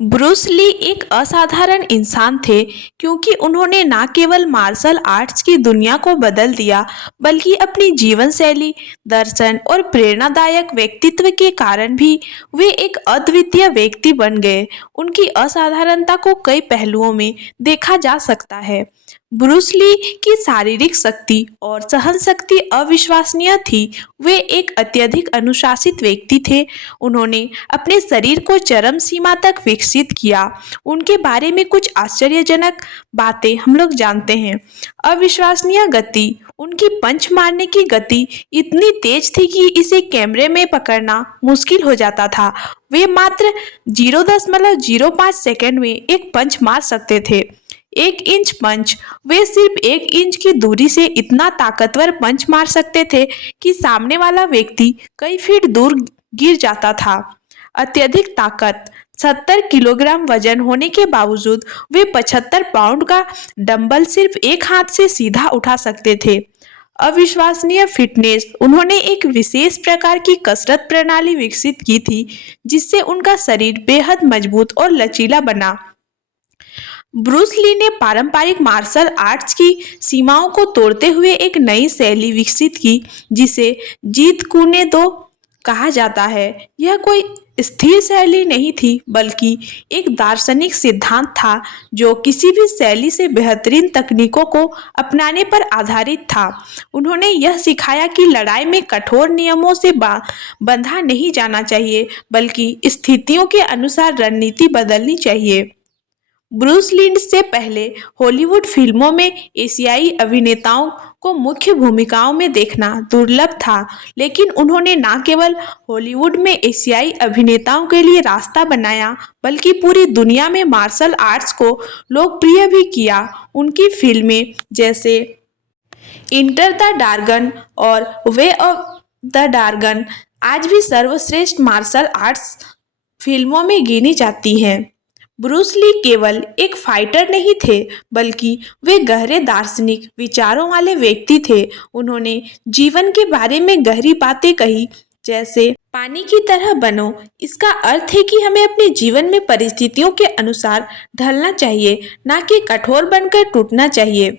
Bruce Lee एक असाधारण इंसान थे क्योंकि उन्होंने न केवल मार्शल आर्ट्स की दुनिया को बदल दिया बल्कि अपनी जीवन शैली, दर्शन और प्रेरणादायक व्यक्तित्व के कारण भी वे एक अद्वितीय व्यक्ति बन गए। उनकी असाधारणता को कई पहलुओं में देखा जा सकता है। ब्रूस ली की शारीरिक शक्ति और सहन शक्ति अविश्वसनीय थी। वे एक अत्यधिक अनुशासित व्यक्ति थे। उन्होंने अपने शरीर को चरम सीमा तक विकसित किया। उनके बारे में कुछ आश्चर्यजनक बातें हम लोग जानते हैं। अविश्वसनीय गति, उनकी पंच मारने की गति इतनी तेज थी कि इसे कैमरे में पकड़ना मुश्किल हो जाता था। वे मात्र 0.05 सेकंड में एक पंच मार सकते थे। 1 इंच पंच, वे सिर्फ 1 इंच की दूरी से इतना ताकतवर पंच मार सकते थे कि सामने वाला व्यक्ति कई फीट दूर गिर जाता था। अत्यधिक ताकत, 70 किलोग्राम वजन होने के बावजूद वे 75 पाउंड का डंबल सिर्फ एक हाथ से सीधा उठा सकते थे। अविश्वसनीय फिटनेस, उन्होंने एक विशेष प्रकार की कसरत प्रणाली विकसित की थी जिससे उनका शरीर बेहद मजबूत और लचीला बना। ब्रूस ली ने पारंपरिक मार्शल आर्ट्स की सीमाओं को तोड़ते हुए एक नई शैली विकसित की जिसे जीत कूने दो कहा जाता है। यह कोई स्थिर शैली नहीं थी बल्कि एक दार्शनिक सिद्धांत था जो किसी भी शैली से बेहतरीन तकनीकों को अपनाने पर आधारित था। उन्होंने यह सिखाया कि लड़ाई में कठोर नियमों से बंधा नहीं जाना चाहिए बल्कि स्थितियों के अनुसार रणनीति बदलनी चाहिए। ब्रूस ली से पहले हॉलीवुड फिल्मों में एशियाई अभिनेताओं को मुख्य भूमिकाओं में देखना दुर्लभ था, लेकिन उन्होंने न केवल हॉलीवुड में एशियाई अभिनेताओं के लिए रास्ता बनाया बल्कि पूरी दुनिया में मार्शल आर्ट्स को लोकप्रिय भी किया। उनकी फिल्में जैसे इंटर द ड्रैगन और वे ऑफ द ड्रैगन आज भी सर्वश्रेष्ठ मार्शल आर्ट्स फिल्मों में गिनी जाती हैं। ब्रूस ली केवल एक फाइटर नहीं थे बल्कि वे गहरे दार्शनिक विचारों वाले व्यक्ति थे। उन्होंने जीवन के बारे में गहरी बातें कही, जैसे पानी की तरह बनो। इसका अर्थ है कि हमें अपने जीवन में परिस्थितियों के अनुसार ढलना चाहिए, ना कि कठोर बनकर टूटना चाहिए।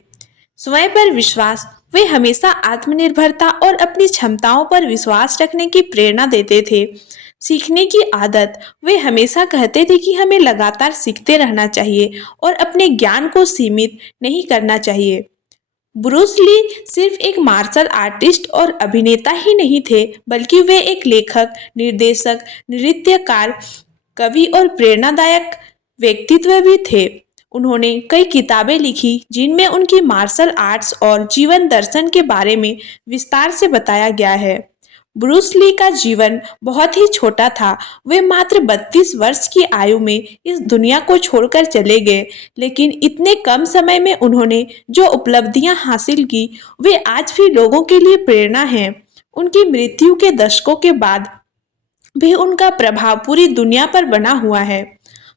स्वयं पर विश्वास, वे हमेशा आत्मनिर्भरता और अपनी क्षमताओं पर विश्वास रखने की प्रेरणा देते थे। सीखने की आदत, वे हमेशा कहते थे कि हमें लगातार सीखते रहना चाहिए और अपने ज्ञान को सीमित नहीं करना चाहिए। ब्रूस ली सिर्फ एक मार्शल आर्टिस्ट और अभिनेता ही नहीं थे बल्कि वे एक लेखक, निर्देशक, नृत्यकार, कवि और प्रेरणादायक व्यक्तित्व भी थे। उन्होंने कई किताबें लिखी जिनमें उनकी मार्शल आर्ट्स और जीवन दर्शन के बारे में विस्तार से बताया गया है। ब्रूस ली का जीवन बहुत ही छोटा था। वे मात्र 32 वर्ष की आयु में इस दुनिया को छोड़कर चले गए, लेकिन इतने कम समय में उन्होंने जो उपलब्धियां हासिल की वे आज भी लोगों के लिए प्रेरणा हैं। उनकी मृत्यु के दशकों के बाद भी उनका प्रभाव पूरी दुनिया पर बना हुआ है।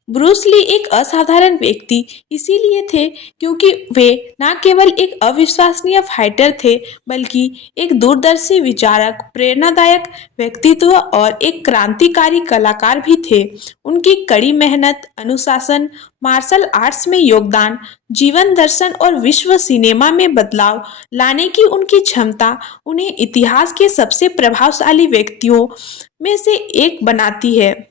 ब्रूस ली एक असाधारण व्यक्ति इसीलिए थे क्योंकि वे न केवल एक अविश्वसनीय फाइटर थे बल्कि एक दूरदर्शी विचारक, प्रेरणादायक व्यक्तित्व और एक क्रांतिकारी कलाकार भी थे। उनकी कड़ी मेहनत, अनुशासन, मार्शल आर्ट्स में योगदान, जीवन दर्शन और विश्व सिनेमा में बदलाव लाने की उनकी क्षमता उन्हें इतिहास के सबसे प्रभावशाली व्यक्तियों में से एक बनाती है।